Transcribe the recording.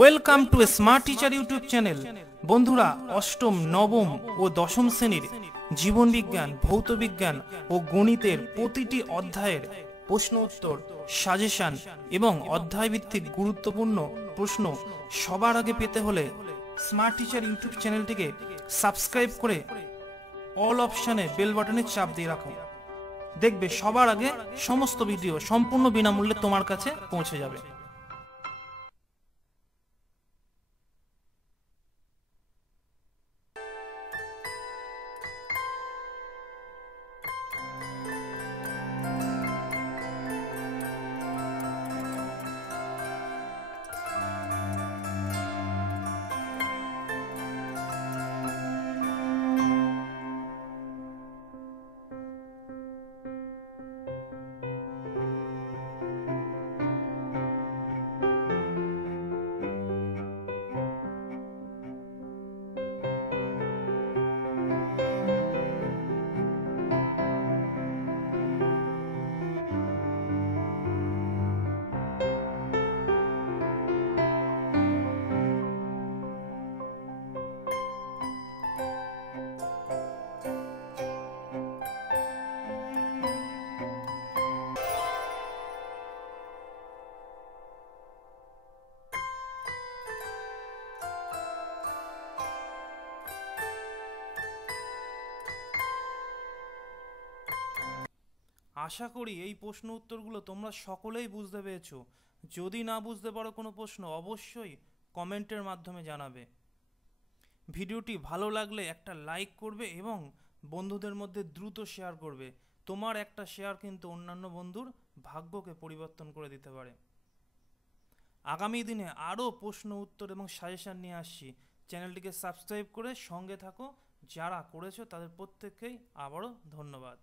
Welcome to smart teacher YouTube channel. বন্ধুরা, অষ্টম, নবম ও দশম শ্রেণীর জীবন বিজ্ঞান, ভৌত বিজ্ঞান ও গণিতের প্রতিটি অধ্যায়ের প্রশ্ন উত্তর, সাজেশন এবং অধ্যায় ভিত্তিক গুরুত্বপূর্ণ প্রশ্ন সবার আগে পেতে হলে স্মার্ট টিচার ইউটিউব চ্যানেলটিকে সাবস্ক্রাইব করে অল অপশানে বেল বাটনে চাপ দিয়ে রাখো। দেখবে সবার আগে সমস্ত ভিডিও সম্পূর্ণ বিনামূল্যে তোমার কাছে পৌঁছে যাবে। আশা করি এই প্রশ্ন উত্তরগুলো তোমরা সকলেই বুঝতে পেরেছো। যদি না বুঝতে পারো কোনো প্রশ্ন, অবশ্যই কমেন্টের মাধ্যমে জানাবে। ভিডিওটি ভালো লাগলে একটা লাইক করবে এবং বন্ধুদের মধ্যে দ্রুত শেয়ার করবে। তোমার একটা শেয়ার কিন্তু অন্যান্য বন্ধুর ভাগ্যকে পরিবর্তন করে দিতে পারে। আগামী দিনে আরও প্রশ্ন উত্তর এবং সাজেশন নিয়ে আসছি। চ্যানেলটিকে সাবস্ক্রাইব করে সঙ্গে থাকো। যারা করেছো তাদের প্রত্যেককেই আবারও ধন্যবাদ।